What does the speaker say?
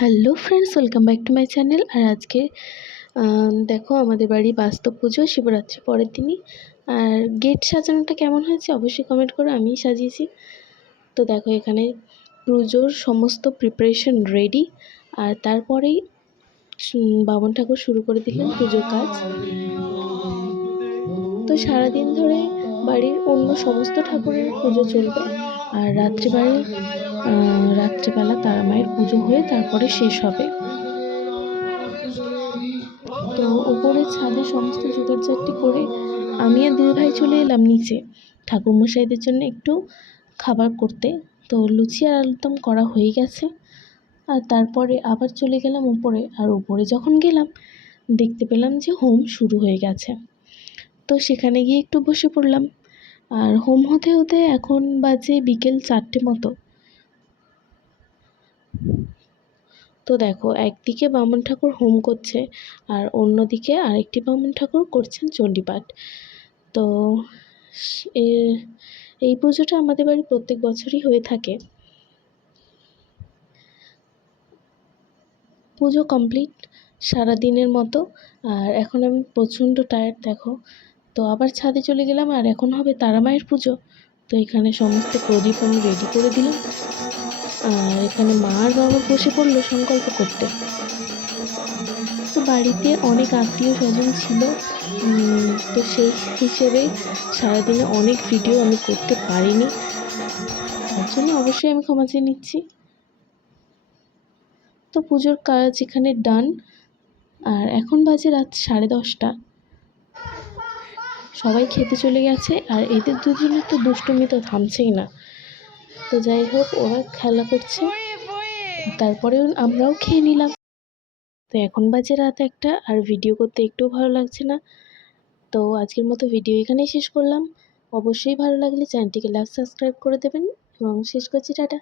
Hello friends, welcome back to my channel. আর আজকে দেখো আমাদের বাড়ি বাস্তব পুজো শিবরাত্রি পরের দিনই। আর গেট সাজানোটা কেমন হয়েছে অবশ্যই কমেন্ট করো, আমিই সাজিয়েছি। তো দেখো এখানে পুজোর সমস্ত প্রিপারেশন রেডি। আর তারপরেই বামন ঠাকুর শুরু করে দিলেন পুজোর কাজ। তো সারাদিন ধরে বাড়ির অন্য সমস্ত ঠাকুরের পুজো চলবে। আর রাত্রিবেলা তারা মায়ের পুজো হয়ে তারপরে শেষ হবে। তো ওপরে ছাদে সমস্ত জোগাড়জাটি করে আমি আর দিদি ভাই চলে এলাম নিচে ঠাকুরমশাইদের জন্য একটু খাবার করতে। তো লুচি আর আলুরদম করা হয়ে গেছে। আর তারপরে আবার চলে গেলাম উপরে। আর উপরে যখন গেলাম দেখতে পেলাম যে হোম শুরু হয়ে গেছে। তো সেখানে গিয়ে একটু বসে পড়লাম। আর হোম হতে হতে এখন বাজে বিকেল 4টে মতো। তো দেখো একদিকে বামন ঠাকুর হোম করছে আর অন্যদিকে আরেকটি বামন ঠাকুর করছেন চণ্ডীপাঠ। তো এই পুজোটা আমাদের বাড়ি প্রত্যেক বছরই হয়ে থাকে। পুজো কমপ্লিট সারাদিনের মতো। আর এখন আমি প্রচণ্ড টায়ার্ড দেখো। তো আবার ছাদে চলে গেলাম। আর এখন হবে তারা মায়ের পুজো। তো এখানে সমস্ত প্রদীপ আমি রেডি করে দিলাম। আর এখানে মা আর বাবা বসে পড়লো সংকল্প করতে। তো বাড়িতে অনেক আত্মীয় স্বজন ছিল। তো সেই হিসেবে সারাদিনে অনেক ভিডিও আমি করতে পারিনি, তার জন্য অবশ্যই আমি ক্ষমা চেয়ে নিচ্ছি। তো পুজোর কাজ এখানে ডান। আর এখন বাজে রাত 10:30। সবাই খেতে চলে গেছে। আর এদের দুজনের তো দুষ্টুমি তো থামছেই না। তো যাই হোক, ওরা খেলা করছে, তারপরে আমরাও খেয়ে নিলাম। তো এখন বাজে রাত 1টা। আর ভিডিও করতে একটুও ভালো লাগছে না। তো আজকের মতো ভিডিও এখানেই শেষ করলাম। অবশ্যই ভালো লাগলে চ্যানেলটিকে লাইক সাবস্ক্রাইব করে দেবেন এবং শেষ করছি, টাটা।